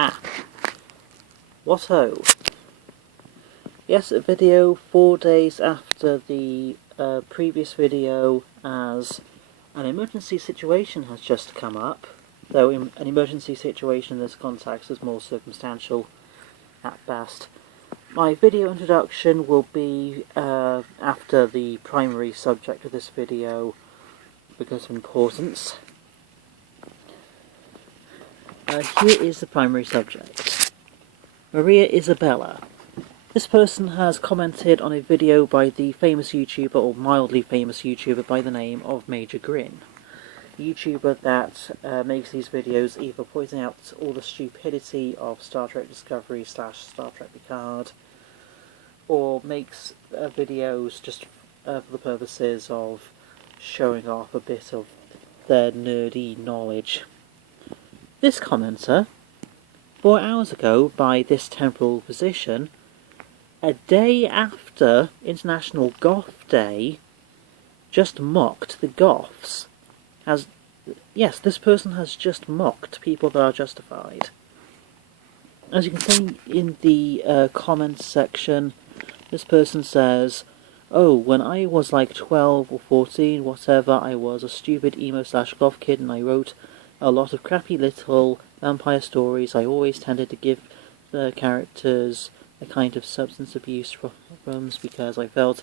Ah, what ho! Yes, a video 4 days after the previous video, as an emergency situation has just come up, though an emergency situation in this context is more circumstantial at best. My video introduction will be after the primary subject of this video because of importance. Here is the primary subject. Maria Isabella. This person has commented on a video by the famous YouTuber, or mildly famous YouTuber, by the name of Major Grin. A YouTuber that makes these videos either pointing out all the stupidity of Star Trek Discovery / Star Trek Picard, or makes videos just for the purposes of showing off a bit of their nerdy knowledge. This commenter, 4 hours ago by this temporal position, a day after International Goth Day, just mocked the Goths. Yes, this person has just mocked people that are justified. As you can see in the comments section, this person says, "Oh, when I was like 12 or 14, whatever, I was a stupid emo / goth kid and I wrote a lot of crappy little vampire stories. I always tended to give the characters a kind of substance abuse problems because I felt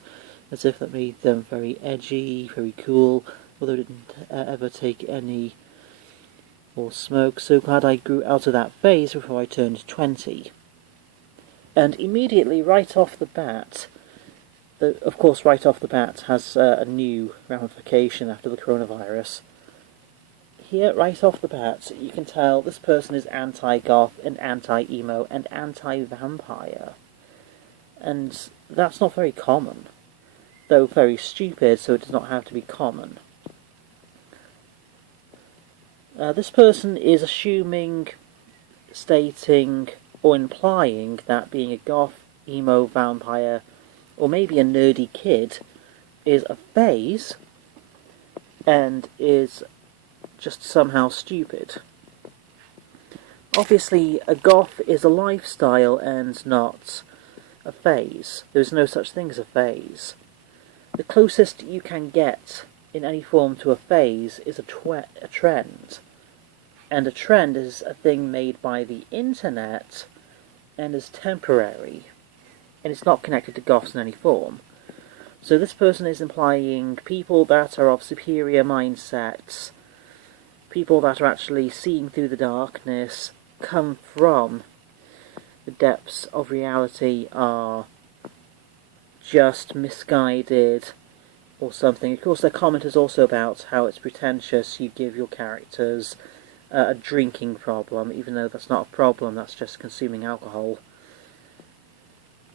as if that made them very edgy, very cool, although I didn't ever take any or smoke. So glad I grew out of that phase before I turned 20. And immediately, right off the bat, of course right off the bat has a new ramification after the coronavirus. Here, right off the bat, you can tell this person is anti-goth and anti-emo and anti-vampire. And that's not very common, though very stupid, so it does not have to be common. This person is assuming, stating, or implying that being a goth, emo, vampire, or maybe a nerdy kid is a phase, and is just somehow stupid. Obviously, a goth is a lifestyle and not a phase. There is no such thing as a phase. The closest you can get in any form to a phase is a trend. And a trend is a thing made by the internet and is temporary. And it's not connected to goths in any form. So this person is implying people that are of superior mindsets, people that are actually seeing through the darkness, come from the depths of reality, are just misguided or something. Of course, their comment is also about how it's pretentious you give your characters a drinking problem, even though that's not a problem, that's just consuming alcohol.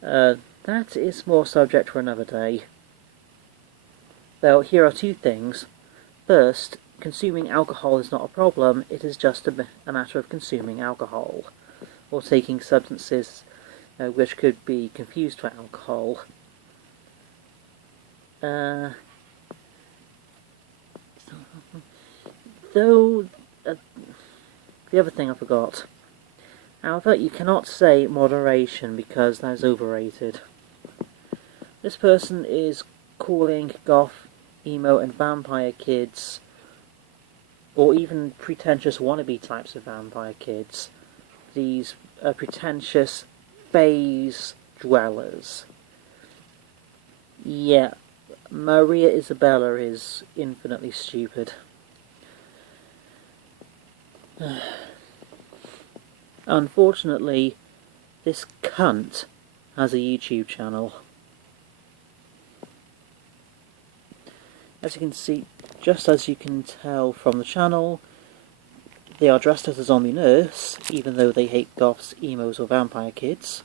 That is more subject for another day. Though here are two things. First, consuming alcohol is not a problem, it is just a matter of consuming alcohol, or taking substances which could be confused for alcohol. The other thing I forgot. However, you cannot say moderation because that is overrated. This person is calling goth, emo and vampire kids, or even pretentious wannabe types of vampire kids, these pretentious phase dwellers. Yeah, Maria Isabella is infinitely stupid. Unfortunately, this cunt has a YouTube channel. As you can see, just as you can tell from the channel, they are dressed as a zombie nurse, even though they hate goths, emos or vampire kids.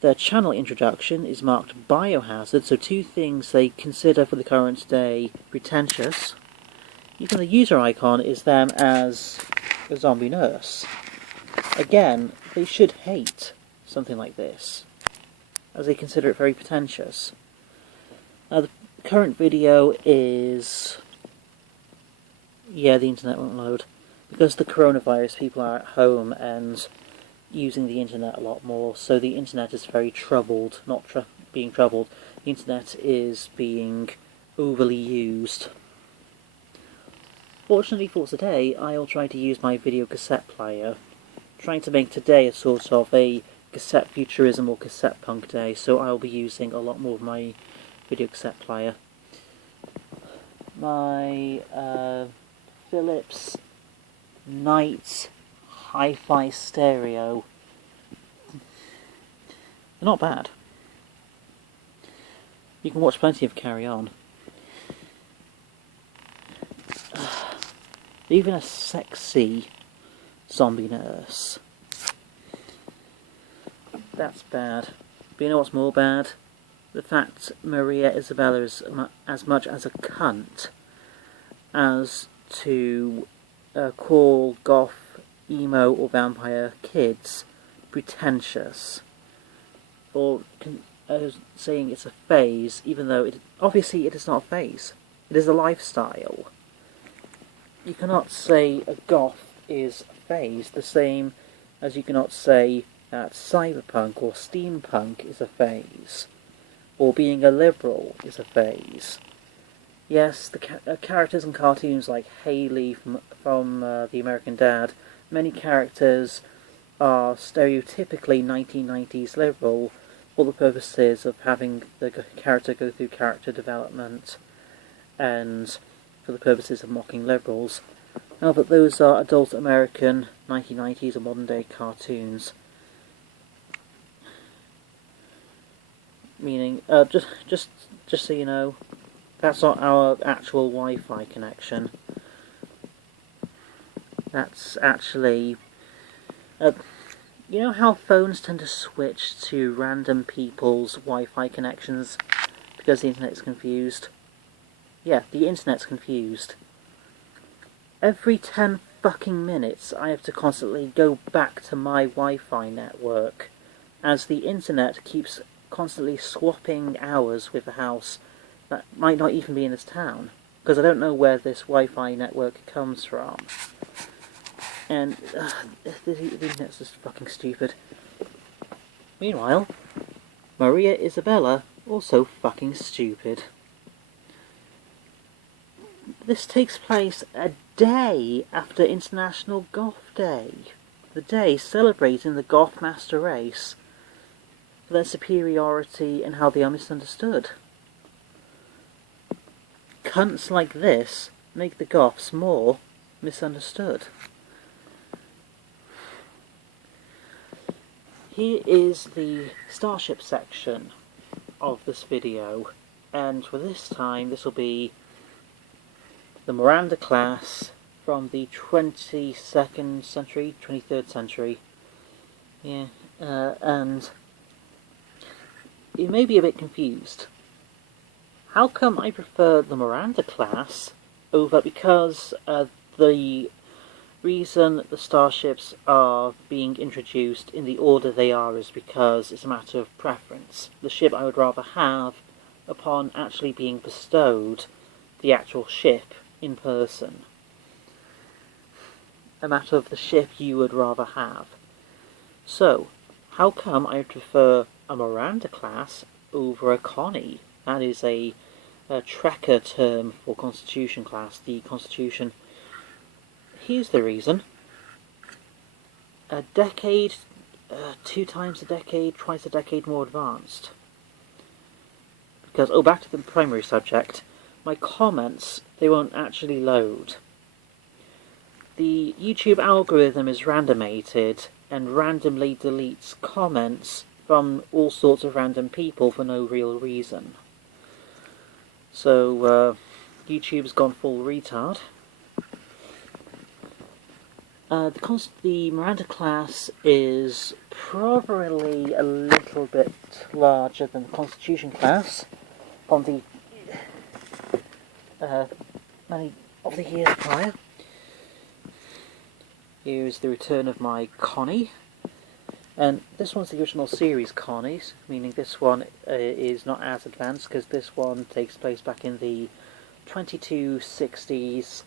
Their channel introduction is marked biohazard, so two things they consider for the current day pretentious. Even the user icon is them as a zombie nurse. Again, they should hate something like this, as they consider it very pretentious. The current video is... yeah, the internet won't load. Because the coronavirus, people are at home and using the internet a lot more, so the internet is very troubled. Not being troubled, the internet is being overly used. Fortunately for today, I'll try to use my video cassette player. Trying to make today a sort of a cassette futurism or cassette punk day, so I'll be using a lot more of my video cassette player. My Philips Night Hi-Fi stereo. They're not bad. You can watch plenty of Carry On. Even a sexy zombie nurse. That's bad. But you know what's more bad? The fact Maria Isabella is as much as a cunt as to call goth, emo or vampire kids pretentious. Or saying it's a phase, even though obviously it is not a phase. It is a lifestyle. You cannot say a goth is a phase, the same as you cannot say that cyberpunk or steampunk is a phase, or being a liberal is a phase. Yes, the characters in cartoons like Haley from The American Dad, many characters are stereotypically 1990s liberal for the purposes of having the character go through character development and for the purposes of mocking liberals. Now, but those are adult American 1990s or modern day cartoons. Meaning, just so you know, that's not our actual Wi-Fi connection. That's actually, you know how phones tend to switch to random people's Wi-Fi connections because the internet is confused? Yeah, the internet's confused. Every 10 fucking minutes I have to constantly go back to my Wi-Fi network as the internet keeps constantly swapping hours with a house that might not even be in this town, because I don't know where this Wi-Fi network comes from. And the internet's just fucking stupid. Meanwhile, Maria Isabella, also fucking stupid. This takes place a day after International Goth Day, the day celebrating the goth master race for their superiority and how they are misunderstood. Cunts like this make the goths more misunderstood. Here is the Starship section of this video, and for this time this will be the Miranda class from the 22nd century, 23rd century. Yeah, and you may be a bit confused. How come I prefer the Miranda class over, because the reason the starships are being introduced in the order they are is because it's a matter of preference. The ship I would rather have, upon actually being bestowed the actual ship in person. A matter of the ship you would rather have. So, how come I prefer a Miranda class over a Connie? That is a Trekker term for Constitution class, the Constitution. Here's the reason. A decade, 2 times a decade, twice a decade more advanced. Because, back to the primary subject, my comments, they won't actually load. The YouTube algorithm is randomated and randomly deletes comments from all sorts of random people for no real reason. So, YouTube's gone full retard. The Miranda class is probably a little bit larger than the Constitution class from the many of the years prior. Here's the return of my Connie, and this one's the original series Connies, meaning this one is not as advanced because this one takes place back in the 2260s,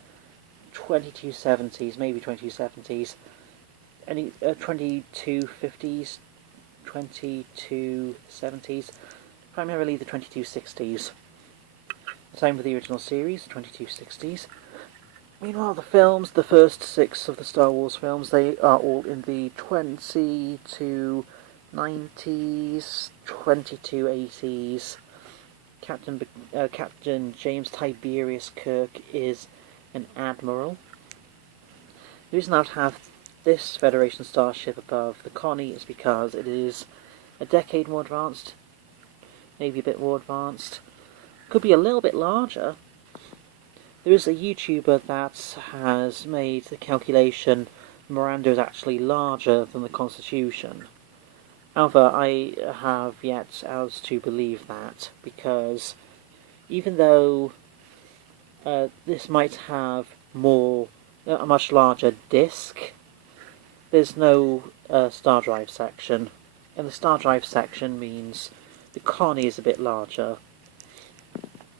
2270s, maybe 2270s, any 2250s, 2270s, primarily the 2260s. Same with the original series, the 2260s. Meanwhile, the films, the first 6 of the Star Wars films, they are all in the 2290s, 2280s. Captain James Tiberius Kirk is an admiral. The reason I would have this Federation starship above the Connie is because it is a decade more advanced, maybe a bit more advanced. Could be a little bit larger. There is a YouTuber that has made the calculation Miranda is actually larger than the Constitution. However, I have yet as to believe that, because even though this might have a much larger disk, there's no star drive section. And the star drive section means the Connie is a bit larger.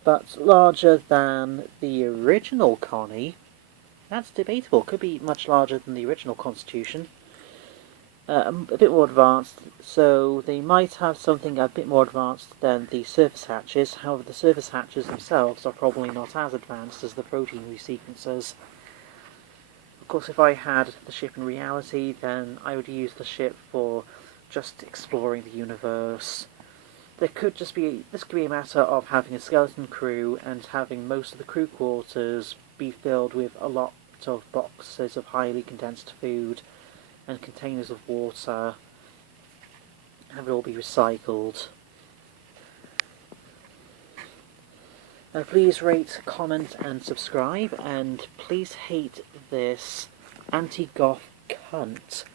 But larger than the original Connie, that's debatable. Could be much larger than the original Constitution. A bit more advanced, so they might have something a bit more advanced than the surface hatches. However, the surface hatches themselves are probably not as advanced as the protein resequencers. Of course, if I had the ship in reality, then I would use the ship for just exploring the universe. This could be a matter of having a skeleton crew and having most of the crew quarters be filled with a lot of boxes of highly condensed food and containers of water, and have it all be recycled. Please rate, comment and subscribe, and please hate this anti-goth cunt,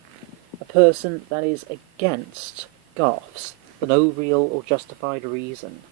a person that is against goths for no real or justified reason.